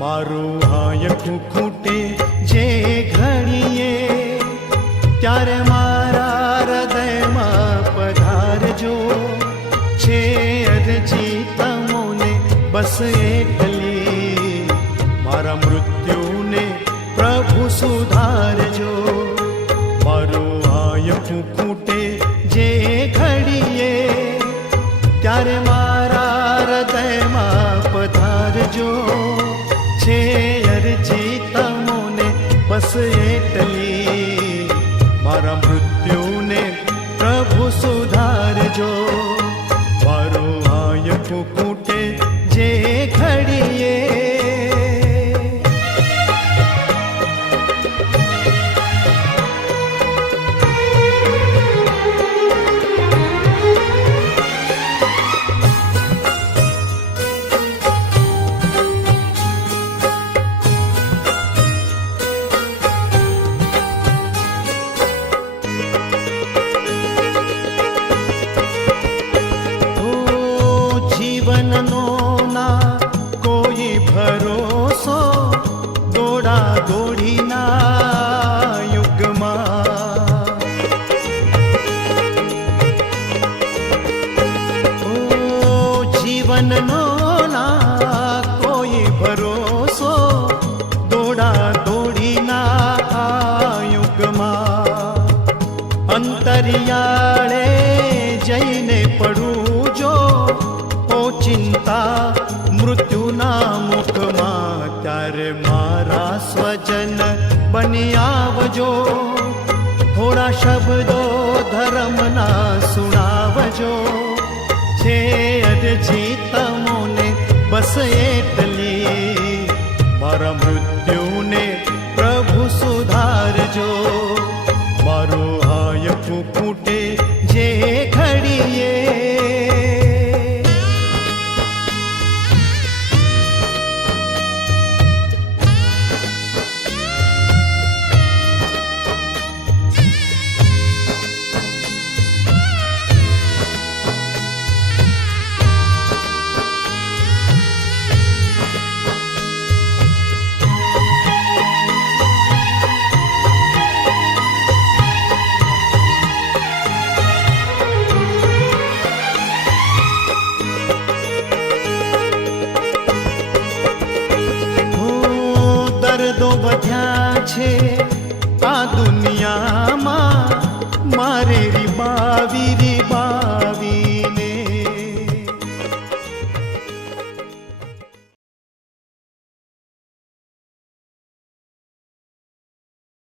મારું હાયકું ખૂટે જે ઘડીએ, ત્યારે મારા હૃદયમાં પધારજો. છે અરજી તમોને બસ એટલી, મારા મૃત્યુને પ્રભુ સુધારજો. મારું હાયકું ખૂટે જે ઘડીએ, ત્યારે મારા હૃદયમાં પધારજો. છે અરજી તમોને બસ એટલી, મારા મૃત્યુને પ્રભુ સુધારજો. મારું હાયકું ખૂટે જે ઘડીએ. જીવનનો ના કોઈ ભરોસો, દોડા દોડીના યુગમાં. જીવનનો ના કોઈ ભરોસો, દોડા દોડીના યુગમાં. અંતરિયાળે જઈને પડું જો ચિંતા મૃત્યુના મુખમાં, ત્યારે મારા સ્વજન બની આવજો. થોડા શબ્દો ધર્મના સુણાવજો. છે અરજી તમોને બસ એટલી, મારા મૃત્યુને પ્રભુ સુધારજો. મારું હાયકું ખૂટે જે ઘડીએ. દર્દો વધ્યા છે આ દુનિયામાં, મારે રીબાવી